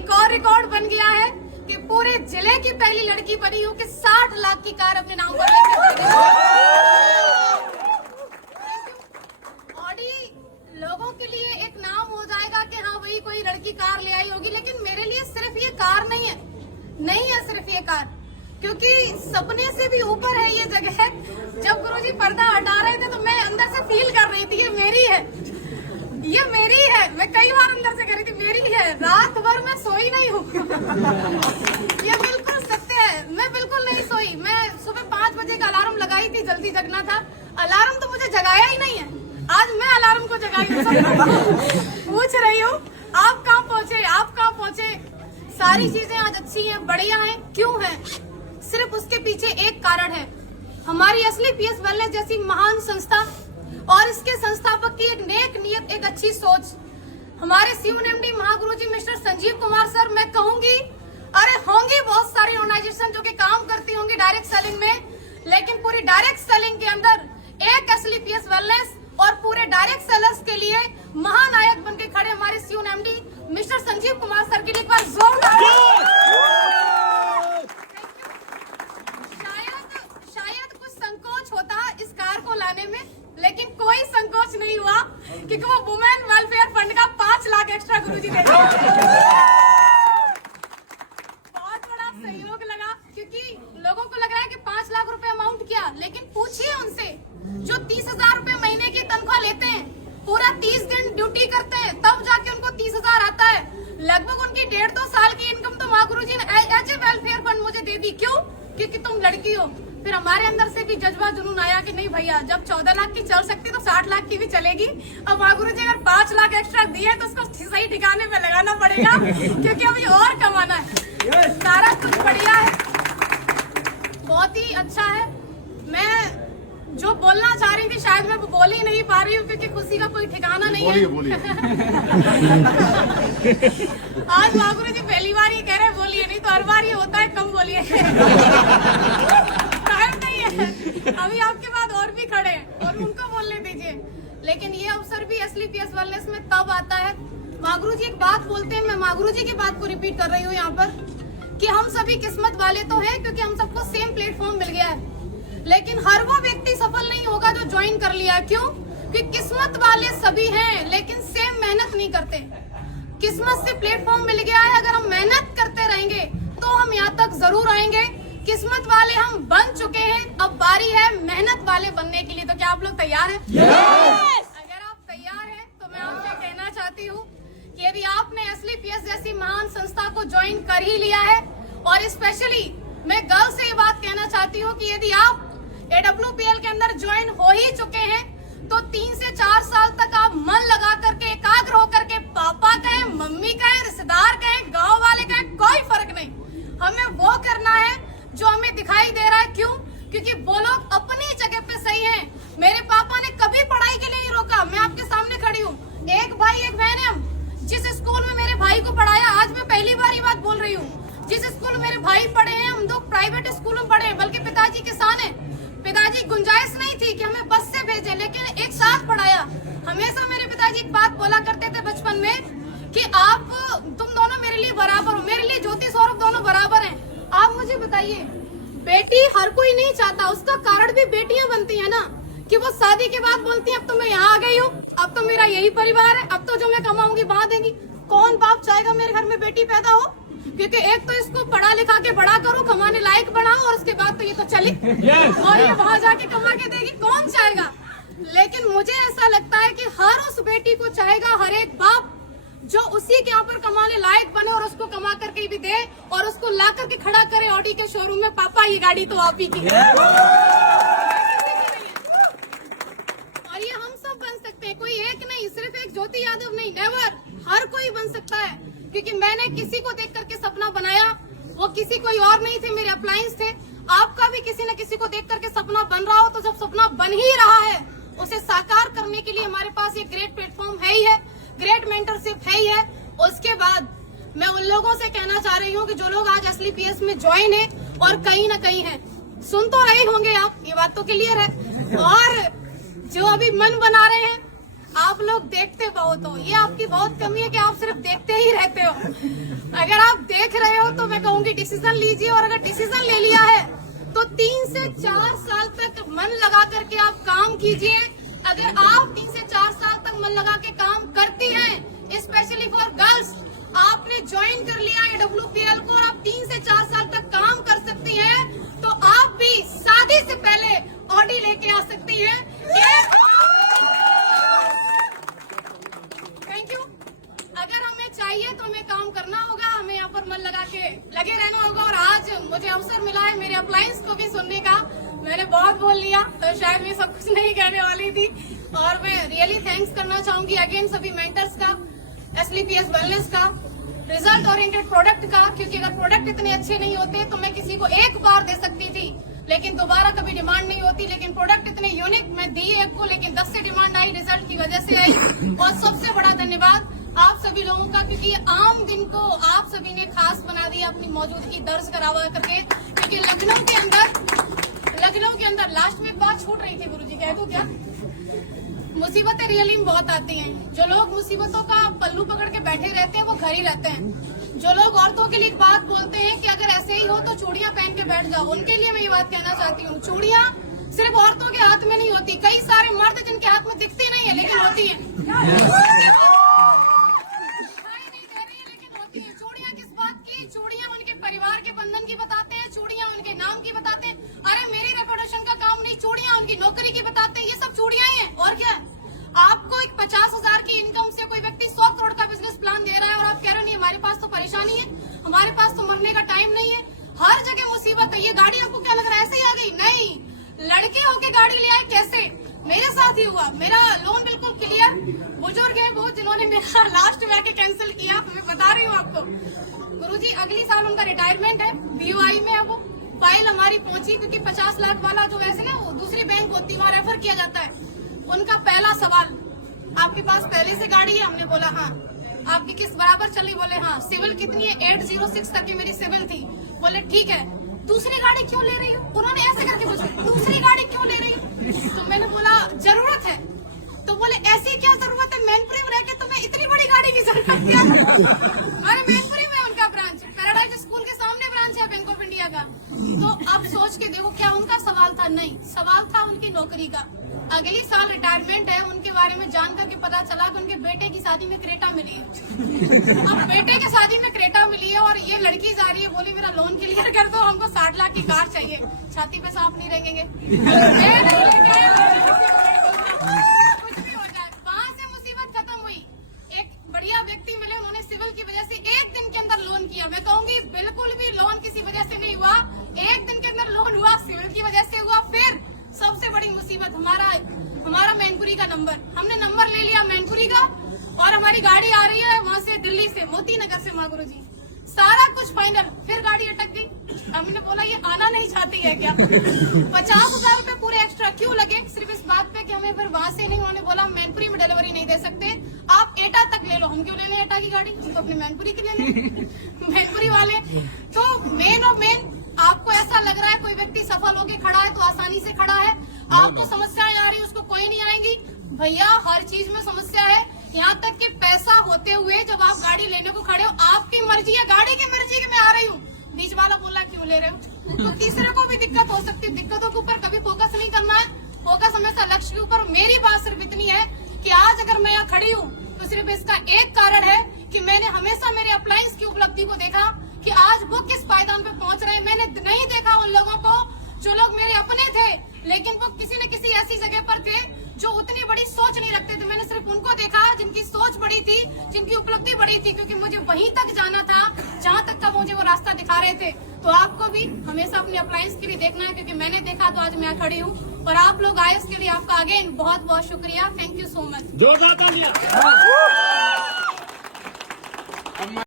एक और रिकॉर्ड बन गया है कि पूरे जिले की पहली लड़की बनी हूँ कि 60 लाख की कार अपने नाम पर लेकर ऑडी लोगों के लिए एक नाम हो जाएगा कि हाँ वही कोई लड़की कार ले आई होगी, लेकिन मेरे लिए सिर्फ ये कार नहीं है सिर्फ ये कार, क्योंकि सपने से भी ऊपर है ये जगह। जब गुरुजी पर्दा हटा रहे थे तो मैं अंदर से फील कर रही थी ये मेरी है। मैं कई बार अंदर से कह रही थी मेरी है। रात भर मैं सोई नहीं हूँ। ये बिल्कुल सत्य है, मैं बिल्कुल नहीं सोई। मैं सुबह 5 बजे का अलार्म लगाई थी, जल्दी जगना था। अलार्म तो मुझे जगाया ही नहीं है, आज मैं अलार्म को जगाई हूँ। पूछ रही हूँ आप कहाँ पहुँचे। सारी चीजें आज अच्छी हैं, बढ़िया हैं। क्यों है? सिर्फ उसके पीछे एक कारण है, हमारी असली पीएस वेलनेस जैसी महान संस्था और इसके संस्थापक की एक नेक नियत, एक अच्छी सोच। हमारे CUNMD महागुरुजी मिस्टर संजीव कुमार सर, मैं कहूंगी अरे होंगी बहुत सारी ऑर्गेनाइजेशन जो कि काम करती होंगी डायरेक्ट सेलिंग में, लेकिन पूरी डायरेक्ट सेलिंग के अंदर एक असली पीएस वेलनेस और पूरे डायरेक्ट सेलर्स के लिए महानायक बनके खड़े हमारे CUNMD mister Sanjeev Kumar sir के लिए एक बार जोरदार। शायद कुछ संकोच होता इस कार को लाने में, लेकिन कोई संकोच नहीं हुआ क्योंकि वो वुमेन वेलफेयर फंड का 5 लाख एक्स्ट्रा गुरुजी दे दिया। बहुत बड़ा सहयोग लगा, क्योंकि लोगों को लग रहा है कि 5 लाख रुपए अमाउंट क्या, लेकिन पूछिए उनसे जो 30,000 रुपए महीने की तनख्वाह लेते हैं, पूरा 30 दिन ड्यूटी करते हैं, तब जाके उनको 30,000 आता है। लगभग उनकी 1.5-2 साल की इनकम तो माँ गुरुजी ने एज ए वेलफेयर फंड मुझे दे दी। क्यों? क्योंकि तुम लड़की हो। फिर हमारे अंदर से भी जज्बा जुनून आया कि नहीं भैया, जब 14 लाख की चल सकती तो 60 लाख की भी चलेगी। अब माँ गुरुजी अगर 5 लाख एक्स्ट्रा दिए तो उसको सही ठिकाने पे लगाना पड़ेगा, क्योंकि अभी और कमाना है। सारा कुछ बढ़िया है, बहुत ही अच्छा है। मैं जो बोलना चाह रही थी शायद मैं वो बोल ही नहीं पा रही हूँ, क्योंकि खुशी का कोई ठिकाना नहीं है। बोलिए। आज माँ गुरुजी पहली बार ये कह रहे हैं बोलिए, नहीं तो हर बार ये होता है कम बोलिए। टाइम नहीं है, अभी आपके बाद और भी खड़े हैं और उनको बोलने दीजिए। लेकिन ये अवसर भी असली पीएस वेलनेस में तब आता है, माँ गुरुजी एक बात बोलते हैं, मैं माँ गुरुजी की बात को रिपीट कर रही हूँ यहाँ पर, कि हम सभी किस्मत वाले तो हैं क्योंकि हम सबको सेम प्लेटफॉर्म मिल गया है, लेकिन हर वो व्यक्ति सफल नहीं होगा जो ज्वाइन कर लिया। क्यों? कि किस्मत वाले सभी हैं लेकिन सेम मेहनत नहीं करते। किस्मत से प्लेटफॉर्म मिल गया है, अगर हम मेहनत करते रहेंगे तो हम यहाँ तक जरूर आएंगे। किस्मत वाले हम बन चुके हैं, अब बारी है मेहनत वाले बनने के लिए। तो क्या आप लोग तैयार हैं? अगर आप तैयार हैं तो मैं आपसे कहना चाहती हूँ कि यदि आपने असली पीएस जैसी महान संस्था को ज्वाइन कर ही लिया है, और स्पेशली मैं गर्ल से ये बात कहना चाहती हूँ कि यदि आप AWPL के अंदर ज्वाइन हो ही चुके हैं तो 3 से 4 साल तक आप मन लगा करके, एकाग्र होकर के, पापा कहें, मम्मी कहें, रिश्तेदार कहें, गांव वाले कहें, कोई फर्क नहीं, हमें वो करना है जो हमें दिखाई दे रहा है। क्यों? क्योंकि वो लोग अपनी जगह पे सही हैं। मेरे पापा ने कभी पढ़ाई के लिए नहीं रोका, मैं आपके सामने खड़ी हूँ। एक भाई एक बहन है हम। जिस स्कूल में मेरे भाई को पढ़ाया, आज मैं पहली बार ये बात बोल रही हूँ, जिस स्कूल में मेरे भाई पढ़े हैं, हम 2 प्राइवेट स्कूलों में पढ़े हैं, बल्कि पिताजी किसान हैं। पिताजी गुंजाइश नहीं थी कि हमें बस से भेजें, लेकिन एक साथ पढ़ाया। हमेशा मेरे पिताजी एक बात बोला करते थे बचपन में कि तुम दोनों मेरे लिए बराबर हो, मेरे लिए ज्योति सौरभ दोनों बराबर हैं। आप मुझे बताइए, बेटी हर कोई नहीं चाहता, उसका कारण भी बेटियां बनती है ना, कि वो शादी के बाद बोलती है अब तो मैं यहाँ आ गई हूँ, अब तो मेरा यही परिवार है, अब तो जो मैं कमाऊंगी वहां देंगी। कौन बाप चाहेगा मेरे घर में बेटी पैदा हो? क्योंकि एक तो इसको पढ़ा लिखा के बड़ा करो, कमाने लायक बनाओ, और उसके बाद तो ये तो चली और ये वहां जाके कमा के देगी, कौन चाहेगा? लेकिन मुझे ऐसा लगता है कि हर उस बेटी को चाहेगा, हर एक बाप जो उसी के यहाँ पर कमाने लायक बने और उसको कमा करके भी दे और उसको ला करके खड़ा करे ऑडी के शोरूम में, पापा ये गाड़ी तो आप ही की है। और ये हम सब बन सकते हैं, कोई एक नहीं, सिर्फ एक ज्योति यादव नहीं, नेवर, हर कोई बन सकता है। क्योंकि मैंने किसी को देख करके सपना बनाया, वो किसी कोई और नहीं थे, मेरे अप्लायंस थे। आपका भी किसी न किसी को देख करके सपना बन रहा हो, तो जब सपना बन ही रहा है उसे साकार करने के लिए हमारे पास एक ग्रेट प्लेटफॉर्म है ही है, ग्रेट मेंटरशिप है ही है। उसके बाद मैं उन लोगों से कहना चाह रही हूँ कि जो लोग आज असली पीएस में ज्वाइन है और कहीं न कहीं है, सुन तो रहे होंगे आप, ये बात तो क्लियर है, और जो अभी मन बना रहे हैं, आप लोग देखते बहुत हो, ये आपकी बहुत कमी है कि आप सिर्फ देखते ही रहते हो। अगर आप देख रहे हो तो मैं कहूंगी डिसीजन लीजिए, और अगर डिसीजन ले लिया है तो 3 से 4 साल तक मन लगा करके आप काम कीजिए। अगर आप 3 से 4 साल तक मन लगा के काम करती हैं, स्पेशली फॉर गर्ल्स, आपने ज्वाइन कर लिया है WPL को और आप 3 से 4 साल तक काम कर सकती हैं, तो आप भी शादी से पहले ऑडी लेके आ सकती हैं। Thank you. अगर हमें चाहिए तो हमें काम करना होगा, हमें यहाँ पर मन लगा के लगे रहना होगा। और आज मुझे अवसर मिला है मेरे अप्लायंस को भी सुनने का। मैंने बहुत बोल लिया तो शायद मैं सब कुछ नहीं कहने वाली थी, और मैं रियली थैंक्स करना चाहूंगी अगेन सभी मेंटर्स का, SLPS वेलनेस का, रिजल्ट ओरिएंटेड प्रोडक्ट का, क्योंकि अगर प्रोडक्ट इतने अच्छे नहीं होते तो मैं किसी को एक बार दे सकती थी लेकिन दोबारा कभी डिमांड नहीं होती। लेकिन प्रोडक्ट इतने यूनिक, मैं दी एक को लेकिन 10 से डिमांड आई, रिजल्ट की वजह से आई। और सबसे बड़ा धन्यवाद आप सभी लोगों का, क्योंकि आम दिन को आप सभी ने खास बना दिया अपनी मौजूदगी दर्ज करावा करके। क्योंकि लखनऊ के अंदर लास्ट में एक बात छूट रही थी गुरुजी, कह दूं क्या? मुसीबतें रियली में बहुत आती हैं। जो लोग मुसीबतों का पल्लू पकड़ के बैठे रहते हैं वो घर ही रहते हैं। जो लोग औरतों के लिए एक बात बोलते हैं कि अगर ऐसे ही हो तो चूड़ियां पहन के बैठ जाओ, उनके लिए मैं ये बात कहना चाहती हूँ, चूड़ियां सिर्फ औरतों के हाथ में नहीं होती। कई सारे मर्द जिनके हाथ में दिखती नहीं है लेकिन होती है, चूड़ियां किस बात की? चूड़ियां उनके परिवार के बंधन की बताते हैं, चूड़ियां उनके नाम की बताते हैं। अरे मेरी रेपुटेशन का काम नहीं, चूड़ियां उनकी नौकरी की बताते हैं। ये सब चूड़ियां ही हैं और क्या? आपको एक 50,000 की इनकम से कोई व्यक्ति 100 करोड़ का बिजनेस प्लान दे रहा है और आप कह रहे नहीं हमारे पास तो परेशानी है, हमारे पास तो मरने का टाइम नहीं है। हर जगह मुसीबत है। ये गाड़ी आपको क्या लग रहा है ऐसे ही आ गई? नहीं, लड़के होके गाड़ी ले आए। कैसे? मेरे साथ ही हुआ। मेरा लोन बिल्कुल क्लियर, बुजुर्ग है वो जिन्होंने मेरा लास्ट में आके कैंसिल किया, मैं बता रही हूँ आपको। गुरुजी अगली साल उनका रिटायरमेंट है, BOI में है वो। फाइल हमारी पहुंची, क्योंकि 50 लाख वाला जो वैसे ना वो दूसरी बैंक होती है वहाँ रेफर किया जाता है। उनका पहला सवाल, आपके पास पहले से गाड़ी है? हमने बोला हाँ। आपकी किस बराबर चल रही? बोले हाँ। सिविल कितनी है? 806 तक की मेरी सिविल थी। बोले ठीक है, दूसरी गाड़ी क्यों ले रही हो? उन्होंने ऐसे करके पूछा, दूसरी गाड़ी क्यों ले रही हो? तो मैंने बोला जरूरत है। तो बोले ऐसी क्या जरूरत है, मैनपुरी में रह के तुम्हें इतनी बड़ी गाड़ी की जरूरत क्या? अरे मैनपुरी में उनका ब्रांच, पैराडाइज स्कूल के सामने ब्रांच है बैंक ऑफ इंडिया का। तो अब सोच के देखो, क्या उनका सवाल था? नहीं, सवाल था उनकी नौकरी का। अगली साल रिटायरमेंट है, उनके बारे में जान करके पता चला कि उनके बेटे की शादी में क्रेटा मिली है। अब बेटे की शादी में क्रेटा मिली है और ये लड़की जा रही है, बोली मेरा लोन क्लियर कर दो, हमको 60 लाख की कार चाहिए। छाती पे सांप नहीं रहेंगे, कुछ भी हो जाए। वहाँ से मुसीबत खत्म हुई। एक बढ़िया व्यक्ति मिले, उन्होंने सिविल की वजह से 1 दिन के अंदर लोन किया। मैं कहूंगी बिल्कुल भी लोन किसी वजह से नहीं हुआ, 1 दिन के अंदर लोन हुआ, सिविल की वजह से हुआ। फिर सबसे बड़ी मुसीबत हमारा मैनपुरी का नंबर, हमने नंबर ले लिया मैनपुरी का और हमारी गाड़ी आ रही है वहाँ से, दिल्ली से, मोती नगर से। माँ गुरु जी सारा कुछ फाइनल, फिर गाड़ी अटक गई। हमने बोला ये आना नहीं चाहती है क्या? 50,000 रूपए पूरे एक्स्ट्रा क्यों लगे? सिर्फ इस बात पे कि हमें फिर वहाँ से नहीं, उन्होंने बोला मैनपुरी में डिलीवरी नहीं दे सकते, आप एटा तक ले लो। हम क्यों लेने एटा की गाड़ी, हम तो अपने मैनपुरी की लेने मैनपुरी वाले। तो मेन और मेन, आपको ऐसा लग रहा है कोई व्यक्ति सफल होके खड़ा है तो आसानी से खड़ा है, आपको समस्याएं आ रही उसको कोई नहीं आएंगी। भैया हर चीज में समस्या है, यहाँ तक कि पैसा होते हुए जब आप गाड़ी लेने को खड़े हो, आपकी मर्जी है, गाड़ी की मर्जी कि मैं आ रही हूँ, बीच वाला बोला क्यों ले रहे हो? तो तीसरे को भी दिक्कत हो सकती है। दिक्कतों के ऊपर कभी फोकस नहीं करना है, फोकस हमेशा लक्ष्य के ऊपर। मेरी बात सिर्फ इतनी है कि आज अगर मैं यहाँ खड़ी हूँ तो सिर्फ इसका एक कारण है कि मैंने हमेशा मेरे अप्लायंस की उपलब्धि को देखा कि आज वो किस पायदान पे पहुंच रहे हैं। मैंने नहीं देखा उन लोगों को जो लोग मेरे अपने थे लेकिन वो किसी न किसी ऐसी जगह पर थे जो उतनी बड़ी सोच नहीं रखते थे। मैंने सिर्फ उनको देखा जिनकी सोच बड़ी थी, जिनकी उपलब्धि बड़ी थी, क्योंकि मुझे वहीं तक जाना था जहाँ तक का मुझे वो रास्ता दिखा रहे थे। तो आपको भी हमेशा अपने अप्लायंस के लिए देखना है, क्योंकि मैंने देखा तो आज मैं खड़ी हूँ। और आप लोग आए उसके लिए आपका अगेन बहुत बहुत शुक्रिया। Thank you so much.